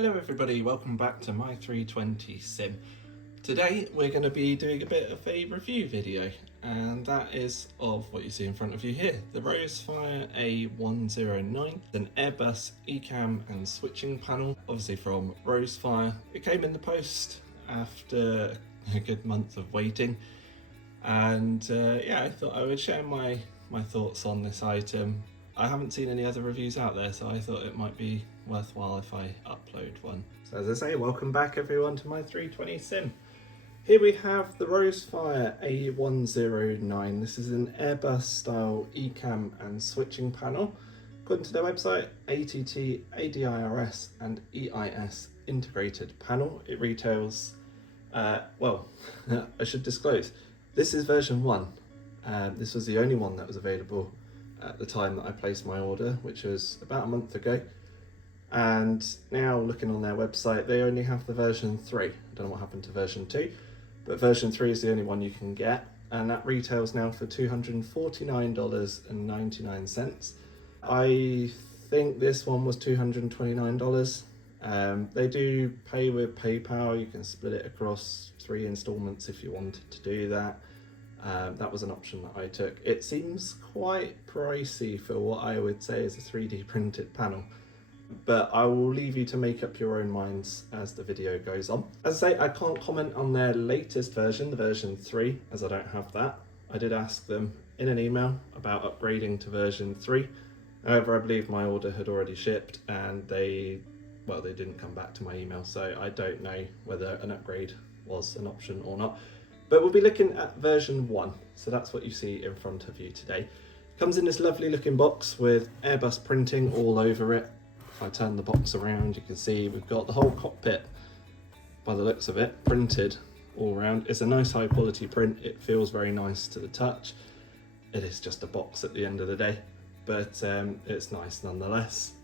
Hello everybody, welcome back to my 320 sim. Today we're going to be doing a bit of a review video, and that is of what you see in front of you here, the ROWSFIRE A109, an Airbus ECAM and Switching panel, obviously from ROWSFIRE. It came in the post after a good month of waiting, and yeah, I thought I would share my thoughts on this item. I haven't seen any other reviews out there, so I thought it might be worthwhile if I upload one. So as I say, welcome back everyone to my 320 sim. Here we have the ROWSFIRE A109. This is an Airbus style ECAM and switching panel. According to their website, ATT-ADIRS and EIS integrated panel. It retails, well, I should disclose, this is version 1. This was the only one that was available at the time that I placed my order, which was about a month ago. And now looking on their website, they only have the version 3. I don't know what happened to version 2, but version 3 is the only one you can get, and that retails now for $249.99. I think this one was $229. They do pay with PayPal. You can split it across 3 installments if you wanted to do that. That was an option that I took. It seems quite pricey for what I would say is a 3D printed panel, but I will leave you to make up your own minds as the video goes on. As I say, I can't comment on their latest version, the version 3, as I don't have that. I did ask them in an email about upgrading to version 3. However, I believe my order had already shipped and they didn't come back to my email, so I don't know whether an upgrade was an option or not. But we'll be looking at version 1, so that's what you see in front of you today. Comes in this lovely looking box with Airbus printing all over it. If I turn the box around, you can see we've got the whole cockpit, by the looks of it, printed all around. It's a nice high quality print. It feels very nice to the touch. It is just a box at the end of the day, but it's nice nonetheless.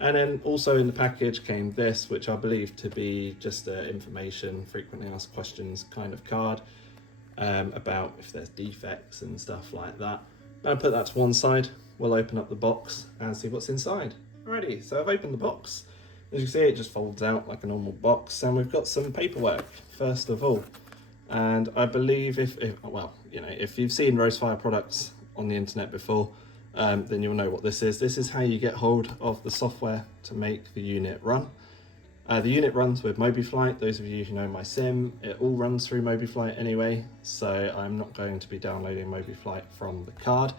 And then also in the package came this, which I believe to be just information, frequently asked questions kind of card. About if there's defects and stuff like that. I'll put that to one side. We'll open up the box and see what's inside. Alrighty, so I've opened the box. As you can see, it just folds out like a normal box, and we've got some paperwork first of all. And I believe if you've seen ROWSFIRE products on the internet before, then you'll know what this is. This is how you get hold of the software to make the unit run. The unit runs with Mobiflight. Those of you who know my sim, it all runs through Mobiflight anyway, so I'm not going to be downloading Mobiflight from the card.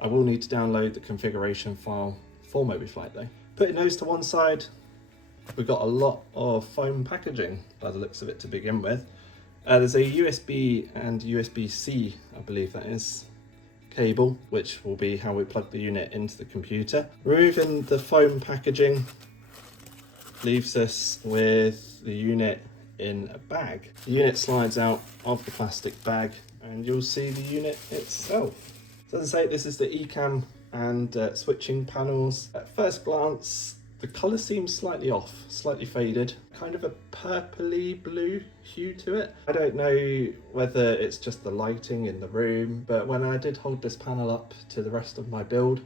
I will need to download the configuration file for Mobiflight though. Putting those to one side, we've got a lot of foam packaging by the looks of it to begin with. There's a USB and USB-C, I believe that is, cable, which will be how we plug the unit into the computer. Removing the foam packaging leaves us with the unit in a bag. The unit slides out of the plastic bag and you'll see the unit itself. So as I say, this is the ECAM and switching panels. At first glance, the colour seems slightly off, slightly faded, kind of a purpley blue hue to it. I don't know whether it's just the lighting in the room, but when I did hold this panel up to the rest of my build,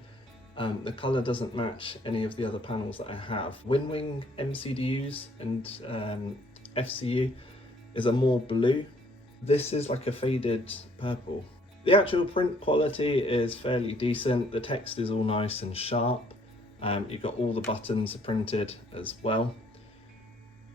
the colour doesn't match any of the other panels that I have. Winwing MCDUs and FCU is a more blue. This is like a faded purple. The actual print quality is fairly decent. The text is all nice and sharp. You've got all the buttons are printed as well.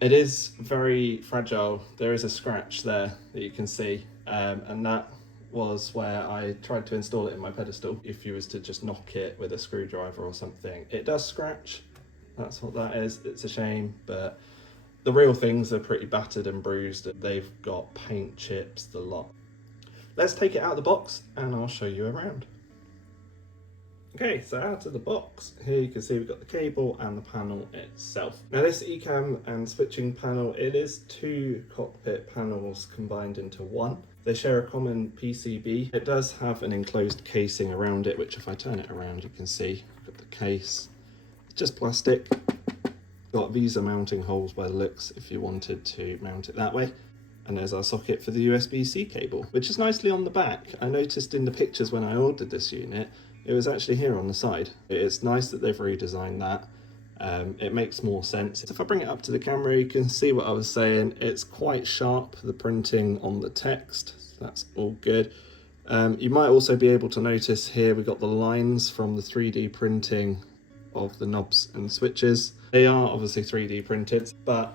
It is very fragile. There is a scratch there that you can see, and that was where I tried to install it in my pedestal. If you was to just knock it with a screwdriver or something, it does scratch. That's what that is. It's a shame, but the real things are pretty battered and bruised. They've got paint chips, the lot. Let's take it out of the box and I'll show you around. Okay, so out of the box, here you can see we've got the cable and the panel itself. Now this ECAM and switching panel, it is 2 cockpit panels combined into one. They share a common PCB. It does have an enclosed casing around it, which if I turn it around, you can see, got the case. It's just plastic. Got these mounting holes by the looks if you wanted to mount it that way. And there's our socket for the USB-C cable, which is nicely on the back. I noticed in the pictures when I ordered this unit, it was actually here on the side. It's nice that they've redesigned that. it makes more sense. If I bring it up to the camera, you can see what I was saying. It's quite sharp, the printing on the text, so that's all good. You might also be able to notice here we've got the lines from the 3D printing of the knobs and switches. They are obviously 3D printed, but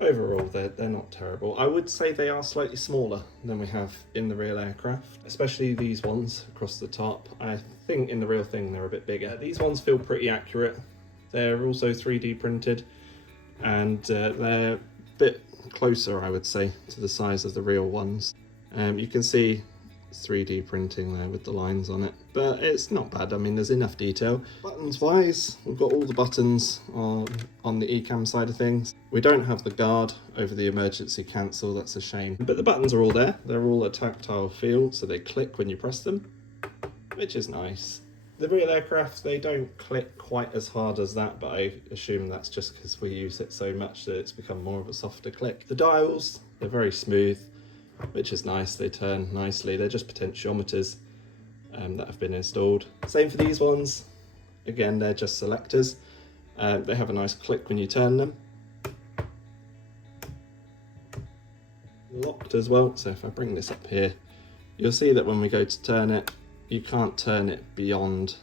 overall they're not terrible. I would say they are slightly smaller than we have in the real aircraft, especially these ones across the top. I think in the real thing they're a bit bigger. These ones feel pretty accurate. They're also 3D printed, and they're a bit closer, I would say, to the size of the real ones. You can see 3D printing there with the lines on it, but it's not bad. I mean, there's enough detail. Buttons wise, we've got all the buttons on the ECAM side of things. We don't have the guard over the emergency cancel, that's a shame. But the buttons are all there. They're all a tactile feel, so they click when you press them, which is nice. The real aircraft, they don't click quite as hard as that, but I assume that's just because we use it so much that it's become more of a softer click. The dials, they're very smooth, which is nice. They turn nicely. They're just potentiometers that have been installed. Same for these ones. Again, they're just selectors. They have a nice click when you turn them. Locked as well, so if I bring this up here, you'll see that when we go to turn it, you can't turn it beyond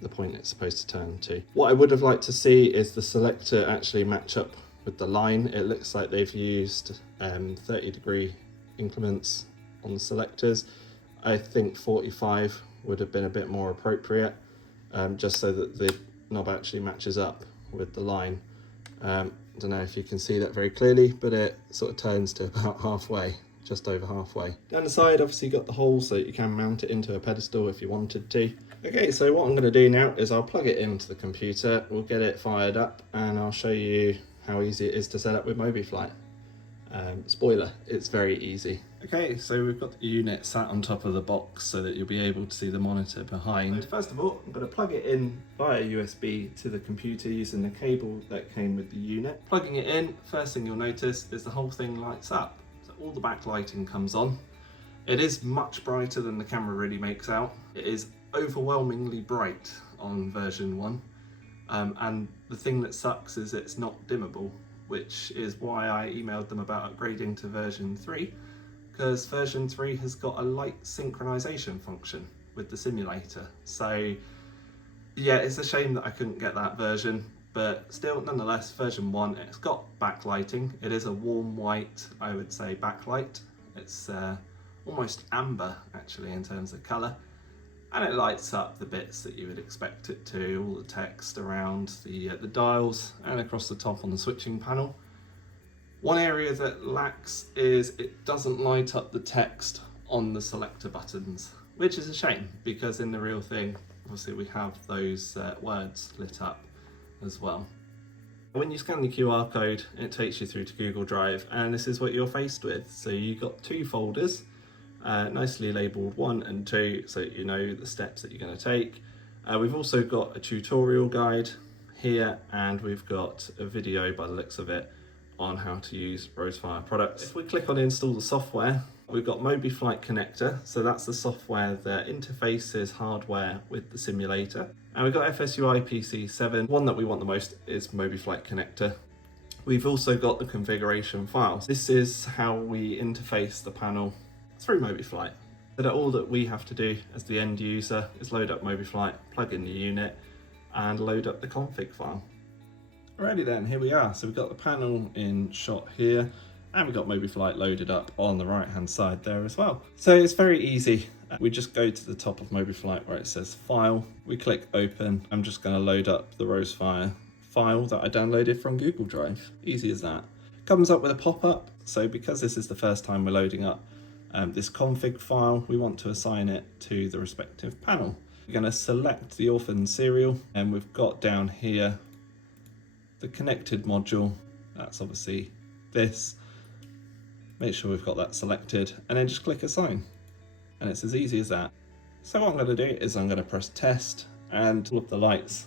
the point it's supposed to turn to. What I would have liked to see is the selector actually match up with the line. It looks like they've used 30-degree increments on the selectors. I think 45 would have been a bit more appropriate, just so that the knob actually matches up with the line. I don't know if you can see that very clearly, but it sort of turns to about halfway, just over halfway. Down the side, obviously you got the hole so that you can mount it into a pedestal if you wanted to. Okay, so what I'm going to do now is I'll plug it into the computer, we'll get it fired up, and I'll show you how easy it is to set up with Mobiflight. Spoiler, it's very easy. Okay, so we've got the unit sat on top of the box so that you'll be able to see the monitor behind. So first of all, I'm going to plug it in via USB to the computer using the cable that came with the unit. Plugging it in, first thing you'll notice is the whole thing lights up. So all the backlighting comes on. It is much brighter than the camera really makes out. It is overwhelmingly bright on version 1. And the thing that sucks is it's not dimmable, which is why I emailed them about upgrading to version 3, because version 3 has got a light synchronization function with the simulator. So yeah, it's a shame that I couldn't get that version, but still, nonetheless, version 1, it's got backlighting. It is a warm white, I would say, backlight. It's almost amber, actually, in terms of colour. And it lights up the bits that you would expect it to, all the text around the dials and across the top on the switching panel. One area that lacks is it doesn't light up the text on the selector buttons, which is a shame, because in the real thing, obviously we have those words lit up as well. When you scan the QR code, it takes you through to Google Drive, and this is what you're faced with. So you've got 2 folders. Nicely labelled 1 and 2, so you know the steps that you're going to take. We've also got a tutorial guide here, and we've got a video by the looks of it on how to use ROWSFIRE products. If we click on install the software, we've got Mobiflight connector, so that's the software that interfaces hardware with the simulator. And we've got FSUI PC7. One that we want the most is Mobiflight connector. We've also got the configuration files. This is how we interface the panel through Mobiflight. So that all that we have to do as the end user is load up Mobiflight, plug in the unit, and load up the config file. Alrighty then, here we are. So we've got the panel in shot here, and we've got Mobiflight loaded up on the right hand side there as well. So it's very easy. We just go to the top of Mobiflight where it says file, we click open. I'm just going to load up the ROWSFIRE file that I downloaded from Google Drive. Easy as that. Comes up with a pop-up, so because this is the first time we're loading up this config file, we want to assign it to the respective panel. We're going to select the orphan serial, and we've got down here the connected module. That's obviously this. Make sure we've got that selected, and then just click assign. And it's as easy as that. So what I'm going to do is I'm going to press test, and all of the lights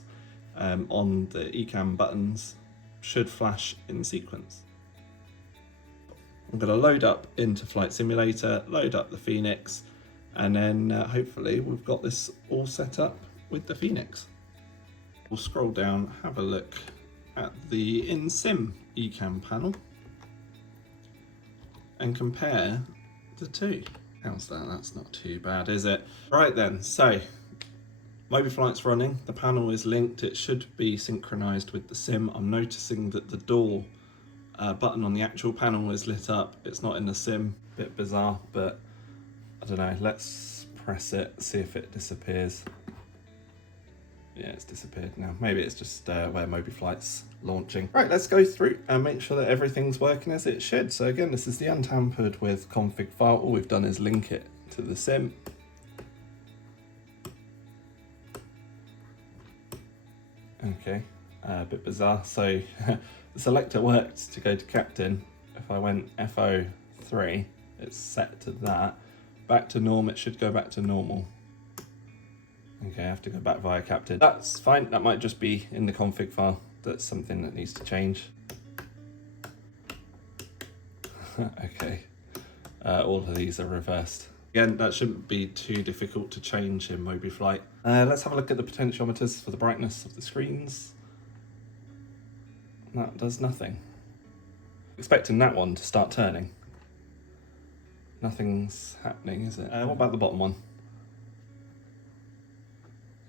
on the ECAM buttons should flash in sequence. I'm going to load up into Flight Simulator, load up the Phoenix, and then hopefully we've got this all set up with the Phoenix. We'll scroll down, have a look at the in-sim ECAM panel and compare the two. How's that? That's not too bad, is it? Right then, so Mobiflight's running, the panel is linked, it should be synchronized with the sim. I'm noticing that the door button on the actual panel is lit up, it's not in the sim. Bit bizarre, but I don't know, let's press it, see if it disappears. Yeah, it's disappeared now. Maybe it's just where Mobiflight's launching. Right, let's go through and make sure that everything's working as it should. So again, this is the untampered with config file. All we've done is link it to the sim. Okay, a bit bizarre. So the selector worked to go to captain. If I went FO3, it's set to that. Back to norm, it should go back to normal. Okay, I have to go back via captain. That's fine, that might just be in the config file. That's something that needs to change. Okay, all of these are reversed. Again, that shouldn't be too difficult to change in Mobiflight. Let's have a look at the potentiometers for the brightness of the screens. That does nothing. Expecting that one to start turning. Nothing's happening, is it? What about the bottom one?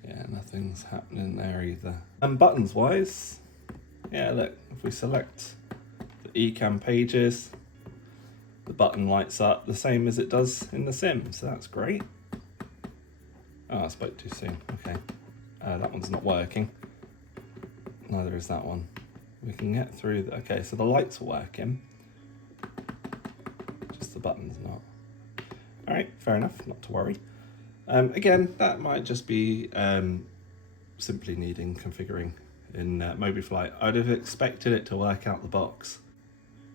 Yeah, nothing's happening there either. And buttons wise, yeah, look, if we select the ECAM pages, the button lights up the same as it does in the sim, so that's great. Oh, I spoke too soon, okay. That one's not working. Neither is that one. We can get through, okay, so the lights are working. Just the button's not. All right, fair enough, not to worry. Again, that might just be simply needing configuring in Mobiflight. I'd have expected it to work out the box.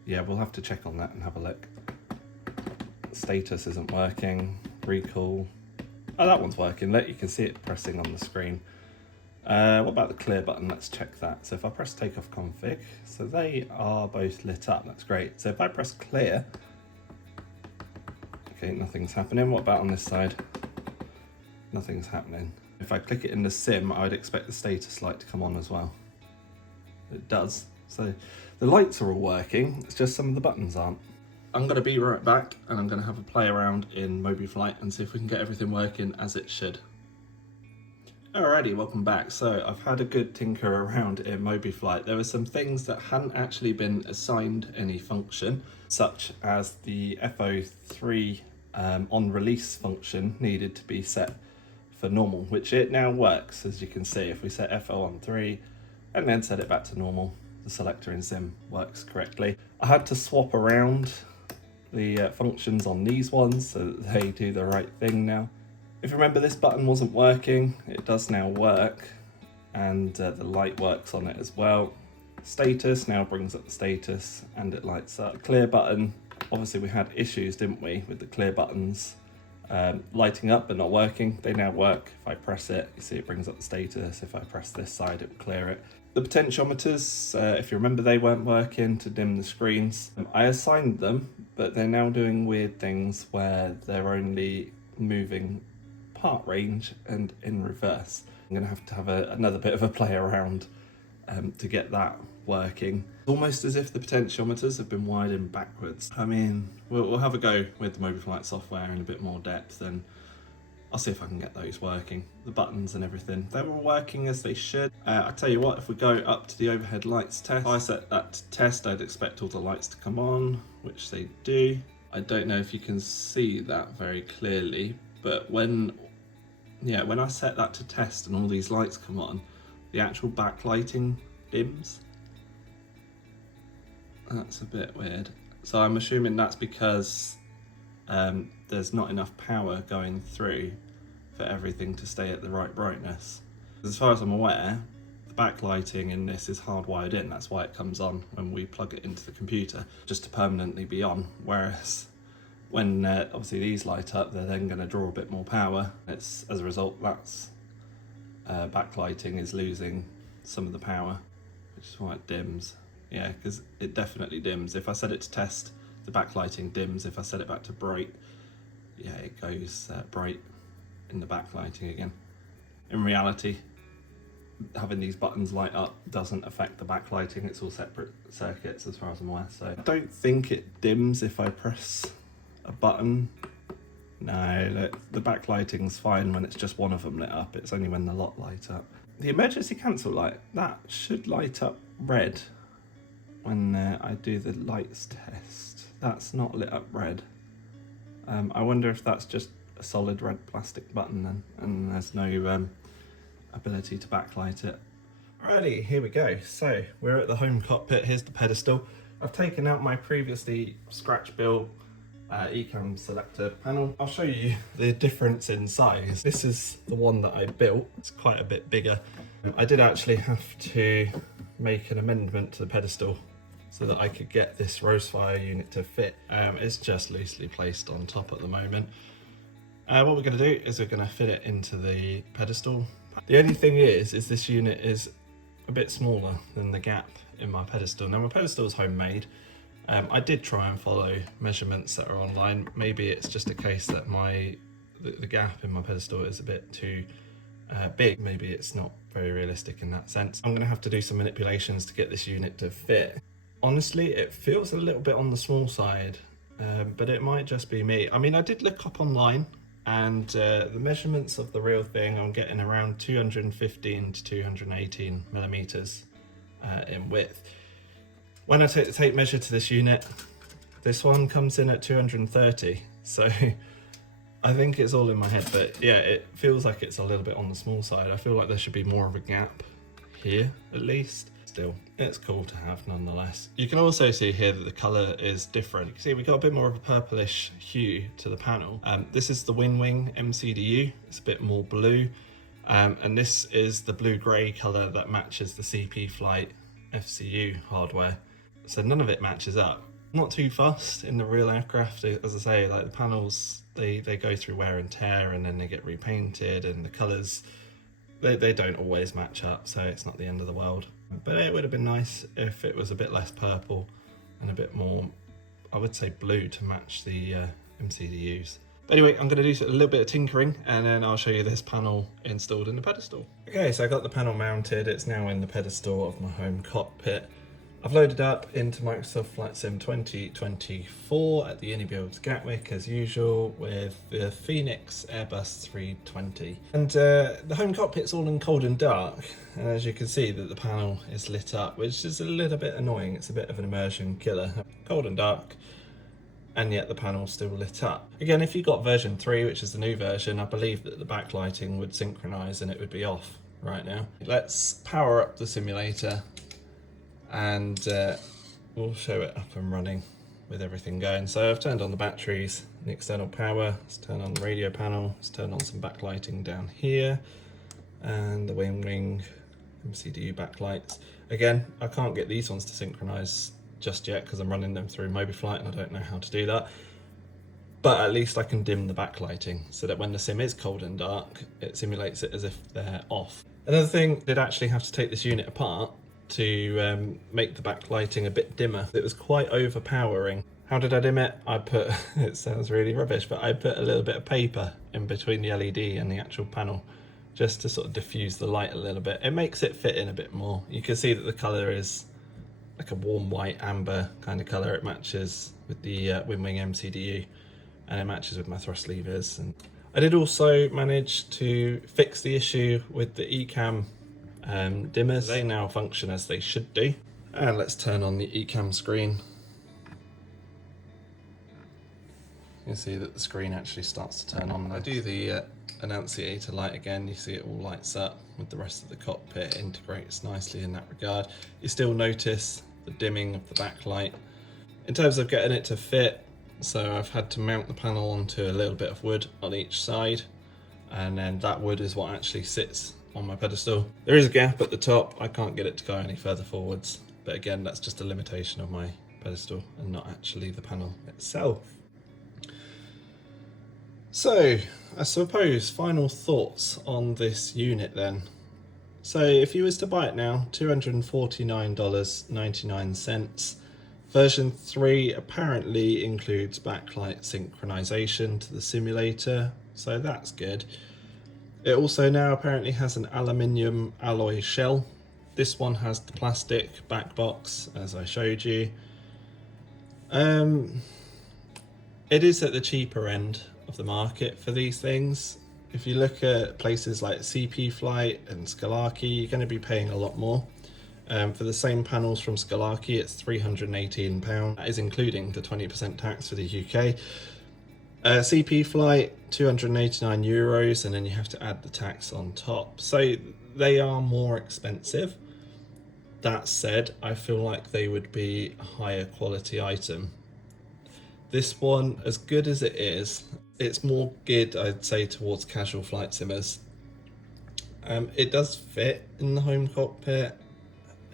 Yeah, we'll have to check on that and have a look. Status isn't working, recall. Oh, that one's working. Look, you can see it pressing on the screen. What about the clear button? Let's check that. So if I press take off config, so they are both lit up, that's great. So if I press clear, okay, nothing's happening. What about on this side? Nothing's happening. If I click it in the sim, I would expect the status light to come on as well. It does. So the lights are all working, it's just some of the buttons aren't. I'm going to be right back and I'm going to have a play around in Mobiflight and see if we can get everything working as it should. Alrighty, welcome back. So I've had a good tinker around in Mobiflight. There were some things that hadn't actually been assigned any function, such as the FO3 on release function needed to be set for normal, which it now works, as you can see. If we set FO on 3 and then set it back to normal, the selector in sim works correctly. I had to swap around the functions on these ones so that they do the right thing now. If you remember, this button wasn't working, it does now work, and the light works on it as well. Status now brings up the status and it lights up. The clear button, obviously we had issues, didn't we, with the clear buttons lighting up but not working. They now work. If I press it, you see it brings up the status. If I press this side, it will clear it. The potentiometers, if you remember, they weren't working to dim the screens. I assigned them, but they're now doing weird things where they're only moving part range and in reverse. I'm going to have another bit of a play around to get that working. Almost as if the potentiometers have been wired in backwards. I mean, we'll have a go with the Mobiflight software in a bit more depth and I'll see if I can get those working. The buttons and everything, they were working as they should. I tell you what, if we go up to the overhead lights test, if I set that to test, I'd expect all the lights to come on, which they do. I don't know if you can see that very clearly, but when I set that to test and all these lights come on, the actual backlighting dims. That's a bit weird. So I'm assuming that's because there's not enough power going through for everything to stay at the right brightness. As far as I'm aware, the backlighting in this is hardwired in. That's why it comes on when we plug it into the computer, just to permanently be on. Whereas when obviously these light up, they're then going to draw a bit more power. It's as a result that's backlighting is losing some of the power, which is why it dims. Yeah, because it definitely dims. If I set it to test, the backlighting dims. If I set it back to bright, yeah, it goes bright in the backlighting again. In reality, having these buttons light up doesn't affect the backlighting. It's all separate circuits as far as I'm aware. So I don't think it dims if I press a button. No, look, the backlighting's fine when it's just one of them lit up. It's only when the lot light up. The emergency cancel light, that should light up red when I do the lights test. That's not lit up red. I wonder if that's just a solid red plastic button then, and there's no ability to backlight it. Alrighty, here we go. So we're at the home cockpit. Here's the pedestal. I've taken out my previously scratch built ECAM selector panel. I'll show you the difference in size. This is the one that I built. It's quite a bit bigger. I did actually have to make an amendment to the pedestal so that I could get this ROWSFIRE unit to fit. It's just loosely placed on top at the moment. What we're going to do is we're going to fit it into the pedestal. The only thing is this unit is a bit smaller than the gap in my pedestal. Now my pedestal is homemade. I did try and follow measurements that are online. Maybe it's just a case that the gap in my pedestal is a bit too big. Maybe it's not very realistic in that sense. I'm going to have to do some manipulations to get this unit to fit. Honestly, it feels a little bit on the small side, but it might just be me. I mean, I did look up online, and the measurements of the real thing, I'm getting around 215 to 218 millimeters in width. When I take the tape measure to this unit, this one comes in at 230, so I think it's all in my head, but yeah, it feels like it's a little bit on the small side. I feel like there should be more of a gap here, at least. Still, it's cool to have nonetheless. You can also see here that the colour is different. You can see we've got a bit more of a purplish hue to the panel. This is the Wing MCDU, it's a bit more blue, and this is the blue-grey colour that matches the Mobiflight FCU hardware. So none of it matches up. Not too fussed in the real aircraft, as I say, like the panels, they go through wear and tear and then they get repainted, and the colours, they don't always match up, so it's not the end of the world. But it would have been nice if it was a bit less purple and a bit more, I would say, blue to match the MCDUs. But anyway, I'm going to do a little bit of tinkering and then I'll show you this panel installed in the pedestal. Okay, so I got the panel mounted. It's now in the pedestal of my home cockpit. I've loaded up into Microsoft Flight Sim 2024 at the Unibuilds Gatwick as usual with the Phoenix Airbus 320. And the home cockpit's all in cold and dark, and as you can see that the panel is lit up, which is a little bit annoying. It's a bit of an immersion killer. Cold and dark, and yet the panel's still lit up. Again, if you got version 3, which is the new version, I believe that the backlighting would synchronise and it would be off right now. Let's power up the simulator and we'll show it up and running with everything going. So I've turned on the batteries and the external power, let's turn on the radio panel, let's turn on some backlighting down here, and the Wing MCDU backlights. Again, I can't get these ones to synchronise just yet because I'm running them through Mobiflight and I don't know how to do that. But at least I can dim the backlighting so that when the sim is cold and dark, it simulates it as if they're off. Another thing, I did actually have to take this unit apart to make the backlighting a bit dimmer. It was quite overpowering. How did I dim it? I put, it sounds really rubbish, but I put a little bit of paper in between the LED and the actual panel just to sort of diffuse the light a little bit. It makes it fit in a bit more. You can see that the colour is like a warm white amber kind of colour. It matches with the Wing MCDU and it matches with my thrust levers. And I did also manage to fix the issue with the ECAM dimmers. They now function as they should do. And let's turn on the ECAM screen. You can see that the screen actually starts to turn on. I do the annunciator light again. You see it all lights up with the rest of the cockpit. It integrates nicely in that regard. You still notice the dimming of the backlight. In terms of getting it to fit, so I've had to mount the panel onto a little bit of wood on each side, and then that wood is what actually sits on my pedestal. There is a gap at the top. I can't get it to go any further forwards, but again, that's just a limitation of my pedestal and not actually the panel itself. So I suppose final thoughts on this unit then. So if you was to buy it now, $249.99. Version 3 apparently includes backlight synchronization to the simulator, so that's good. It also now apparently has an aluminium alloy shell. This one has the plastic back box, as I showed you. It is at the cheaper end of the market for these things. If you look at places like Mobiflight and Scalarki, you're going to be paying a lot more. For the same panels from Scalarki, it's £318. That is including the 20% tax for the UK. Mobiflight, €289, and then you have to add the tax on top. So they are more expensive. That said, I feel like they would be a higher quality item. This one, as good as it is, it's more geared, I'd say, towards casual flight simmers. It does fit in the home cockpit.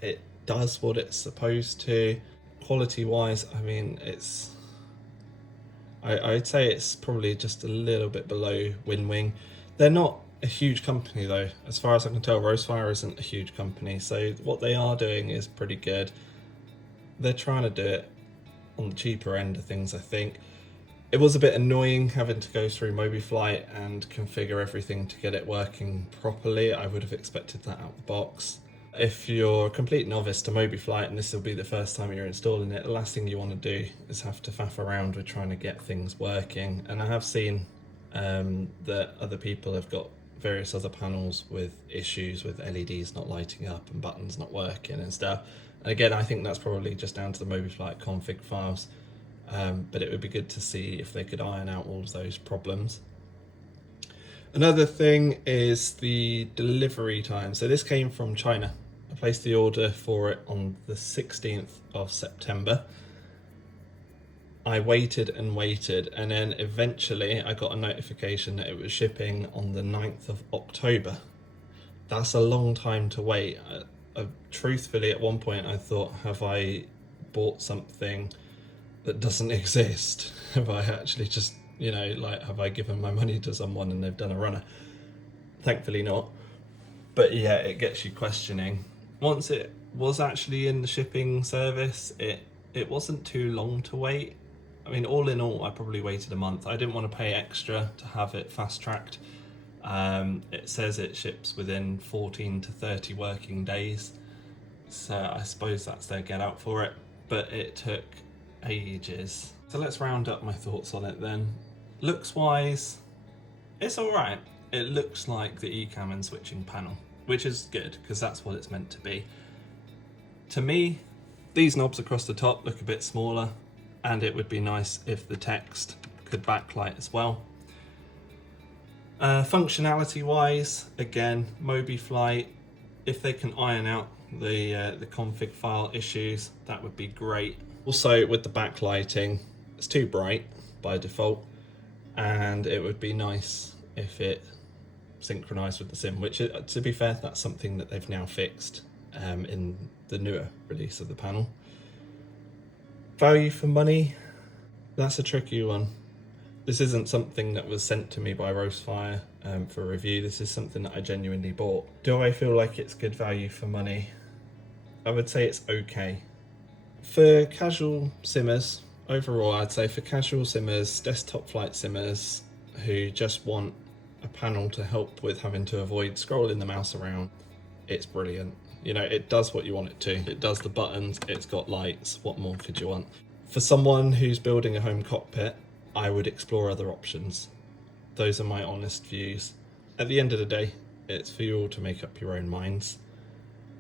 It does what it's supposed to. Quality-wise, I mean, I'd say it's probably just a little bit below Winwing. They're not a huge company though. As far as I can tell, ROWSFIRE isn't a huge company, so what they are doing is pretty good. They're trying to do it on the cheaper end of things, I think. It was a bit annoying having to go through Mobiflight and configure everything to get it working properly. I would have expected that out the box. If you're a complete novice to Mobiflight and this will be the first time you're installing it, the last thing you want to do is have to faff around with trying to get things working. And I have seen that other people have got various other panels with issues with LEDs not lighting up and buttons not working and stuff. And again, I think that's probably just down to the Mobiflight config files, but it would be good to see if they could iron out all of those problems. Another thing is the delivery time. So this came from China. I placed the order for it on the 16th of September. I waited and waited, and then eventually I got a notification that it was shipping on the 9th of October. That's a long time to wait. Truthfully, at one point I thought, have I bought something that doesn't exist? Have I actually just, you know, like, have I given my money to someone and they've done a runner? Thankfully not. But yeah, it gets you questioning. Once it was actually in the shipping service, it wasn't too long to wait. I mean, all in all, I probably waited a month. I didn't want to pay extra to have it fast-tracked. It says it ships within 14 to 30 working days. So I suppose that's their get out for it. But it took ages. So let's round up my thoughts on it then. Looks-wise, it's alright. It looks like the ECAM and Switching panel, which is good, because that's what it's meant to be. To me, these knobs across the top look a bit smaller, and it would be nice if the text could backlight as well. Functionality wise, again, Mobiflight, if they can iron out the config file issues, that would be great. Also with the backlighting, it's too bright by default, and it would be nice if it synchronized with the sim, which, to be fair, that's something that they've now fixed in the newer release of the panel. Value for money, that's a tricky one. This isn't something that was sent to me by ROWSFIRE for review. This is something that I genuinely bought. Do I feel like it's good value for money? I would say it's okay. For casual simmers, overall, I'd say for casual simmers, desktop flight simmers who just want a panel to help with having to avoid scrolling the mouse around, it's brilliant. You know, it does what you want it to. It does the buttons, it's got lights, what more could you want? For someone who's building a home cockpit, I would explore other options. Those are my honest views. At the end of the day, it's for you all to make up your own minds.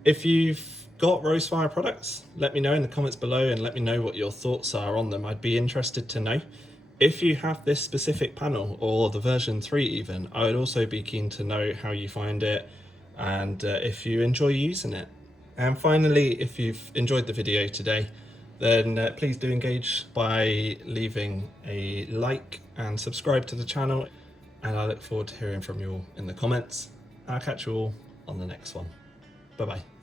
If you've got ROWSFIRE products, let me know in the comments below and let me know what your thoughts are on them. I'd be interested to know. If you have this specific panel, or the version 3 even, I would also be keen to know how you find it and if you enjoy using it. And finally, if you've enjoyed the video today, then please do engage by leaving a like and subscribe to the channel, and I look forward to hearing from you all in the comments. I'll catch you all on the next one. Bye bye.